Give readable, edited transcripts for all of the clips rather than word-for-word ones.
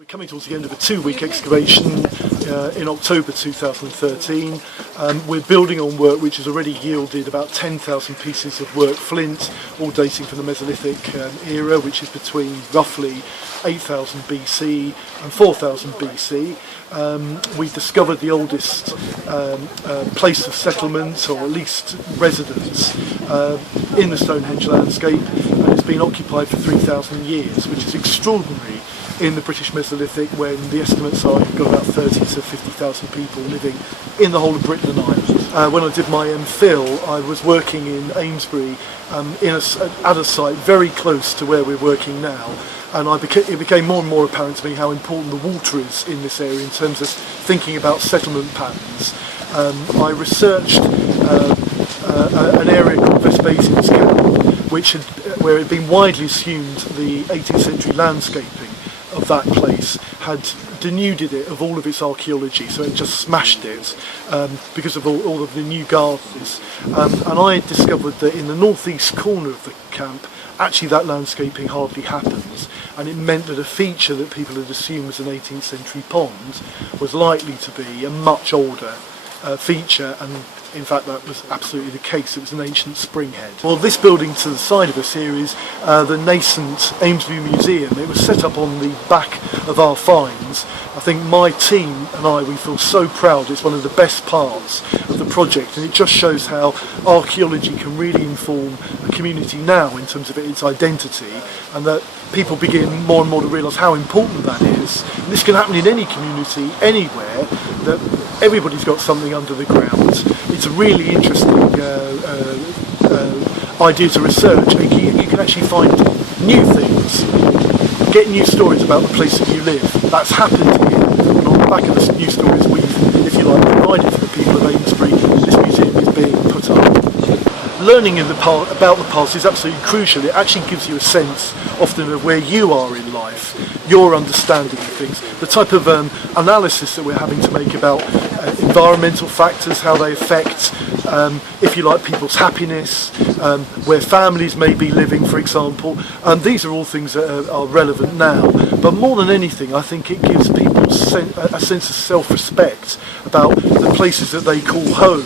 We're coming towards the end of a 2-week excavation in October 2013. We're building on work which has already yielded about 10,000 pieces of work flint, all dating from the Mesolithic era, which is between roughly 8,000 BC and 4,000 BC. We discovered the oldest place of settlement, or at least residence, in the Stonehenge landscape, and it's been occupied for 3,000 years, which is extraordinary in the British Mesolithic, when the estimates are you've got about 30 to 50,000 people living in the whole of Britain and Ireland. When I did my MPhil, I was working in Amesbury at a site very close to where we're working now, and it became more and more apparent to me how important the water is in this area in terms of thinking about settlement patterns. I researched an area called Vespasian's Camp, where it had been widely assumed the 18th century landscaping of that place had denuded it of all of its archaeology, so it just smashed it because of all of the new gardens. And I discovered that in the northeast corner of the camp, actually that landscaping hardly happens, and it meant that a feature that people had assumed was an 18th century pond was likely to be a much older feature, and in fact that was absolutely the case. It was an ancient spring head. Well, this building to the side of us here is the nascent Amesbury Museum. It was set up on the back of our finds. I think my team and we feel so proud. It's one of the best parts of the project, and it just shows how archaeology can really inform a community now in terms of its identity, and that people begin more and more to realise how important that is. And this can happen in any community, anywhere, that everybody's got something under the ground. It's a really interesting idea to research. You can actually find new things, get new stories about the place that you live. That's happened here, and on the back of the new stories we've, if you like, provided for the people of Amesbury, this museum is being put up. Learning about the past is absolutely crucial. It actually gives you a sense often of where you are in life, your understanding of things, the type of analysis that we're having to make about environmental factors, how they affect, if you like, people's happiness, where families may be living, for example. These are all things that are relevant now, but more than anything, I think it gives people a sense of self-respect about the places that they call home.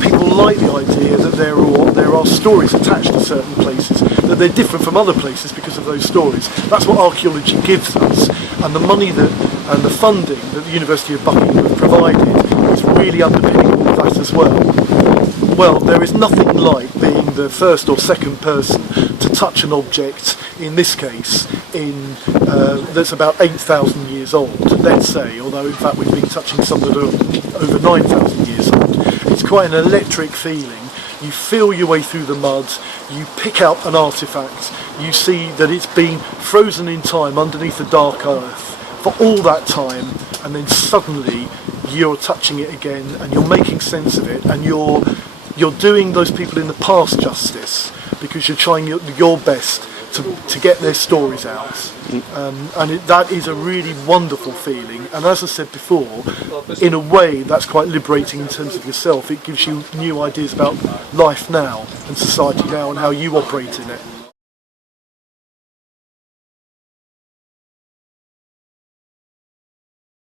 People like the idea that there are stories attached to certain places, that they're different from other places because of those stories. That's what archaeology gives us, and the money and the funding that the University of Buckingham have provided is really underpinning all of that as well. Well, there is nothing like being the first or second person to touch an object, in this case, that's about 8,000 years old, let's say, although in fact we've been touching some that are over 9,000 years old. It's quite an electric feeling. You feel your way through the mud, you pick out an artefact, you see that it's been frozen in time underneath the dark earth for all that time, and then suddenly you're touching it again and you're making sense of it, and you're doing those people in the past justice, because you're trying your best to get their stories out, that is a really wonderful feeling. And as I said before, in a way that's quite liberating in terms of yourself. It gives you new ideas about life now and society now and how you operate in it.